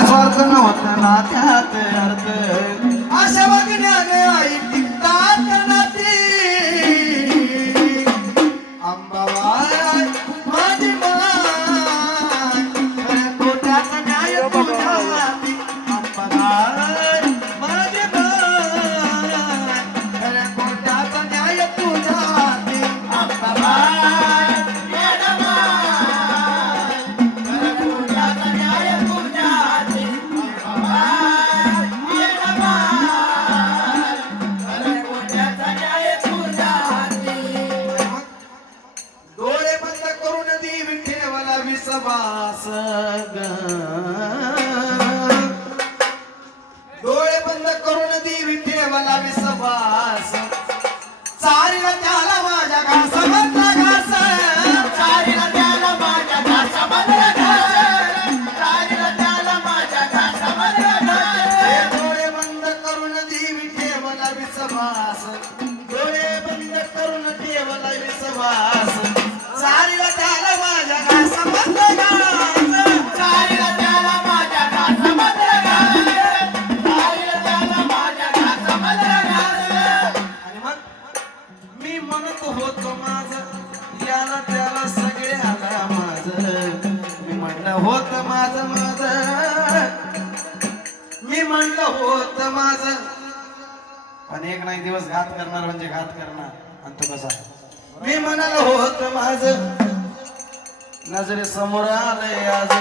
स्वार्थ नव्हता ना त्यात अर्थ अशा वागण्याने आई टिकतात नाती अंबाबाई माझी माय खऱ्या खोट्याचा न्याय तुझ्या हाती अंबाबाई माझी माय खऱ्या खोट्याचा न्याय तुझ्या हाती अंबाबाई विश्वास डोळे बंद करून देवी ठेवला विश्वास चारीला त्याला माझ्या घास मधला घास चारीला त्याला माझ्या घास मधला घास चारीला त्याला माझ्या घास मधला घास डोळे बंद करून देवी ठेवला विश्वास डोळे बंद करून ठेवला विश्वास चारीला त्याला माझ्या घास मधला होत माझं मी म्हणलं होत माझं पण एक नाही दिवस घात करणार म्हणजे घात करणार आणि तो कसा मी म्हणाल होत माझं नजरे समोर आलंय आज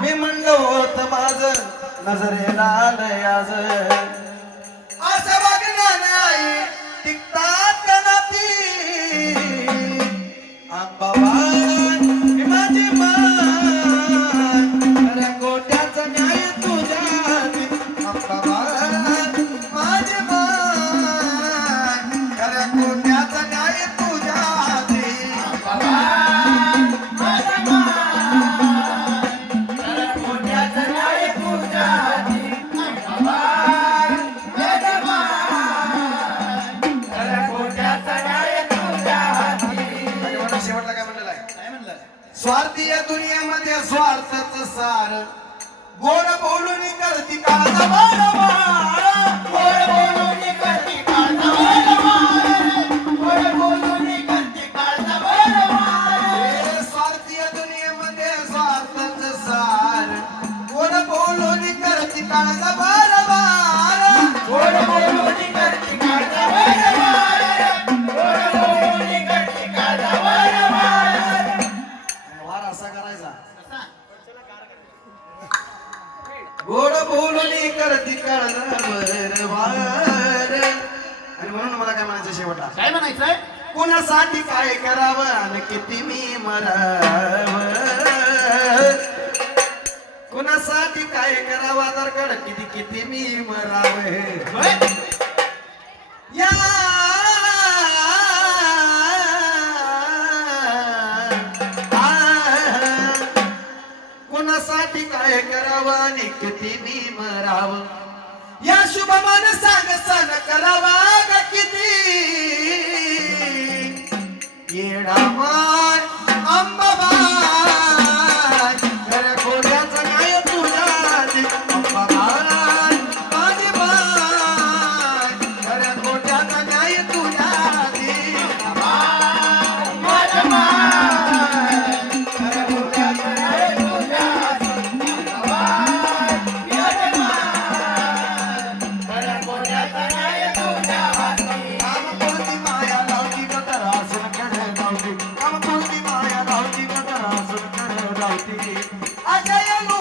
मी म्हणलं होत माझं नजरेला आलंय आज असं बघणार नाही टिकतात का नाती अंबाबाई माझी स्वार्थी या दुनियामध्ये स्वार्थच सार गोड बोलून करती काळजा गोड बोलून करती काळजा गोड बोलून करती काळजा स्वार्थी या दुनियामध्ये स्वार्थच सार गोड बोलून करती काळजा गोड बोलून करती काळजा गोड बोलून करती काळजावर वार आणि म्हणून मला काय म्हणायचं शेवटला काय म्हणायचंय कुणासाठी काय करावं आणि किती मी मरावं कुणासाठी काय करावं आधार कार्ड किती किती मी मरावं या कुणासाठी काय करावं आणि किती मी मरावं या शुभ माणसांग सण करावा ग किती येडामान अंबाबाई खऱ्या खोट्याचा न्याय तुझ्या अंबाबाई माझी बाई खऱ्या खोट्याचा न्याय तुझ्या I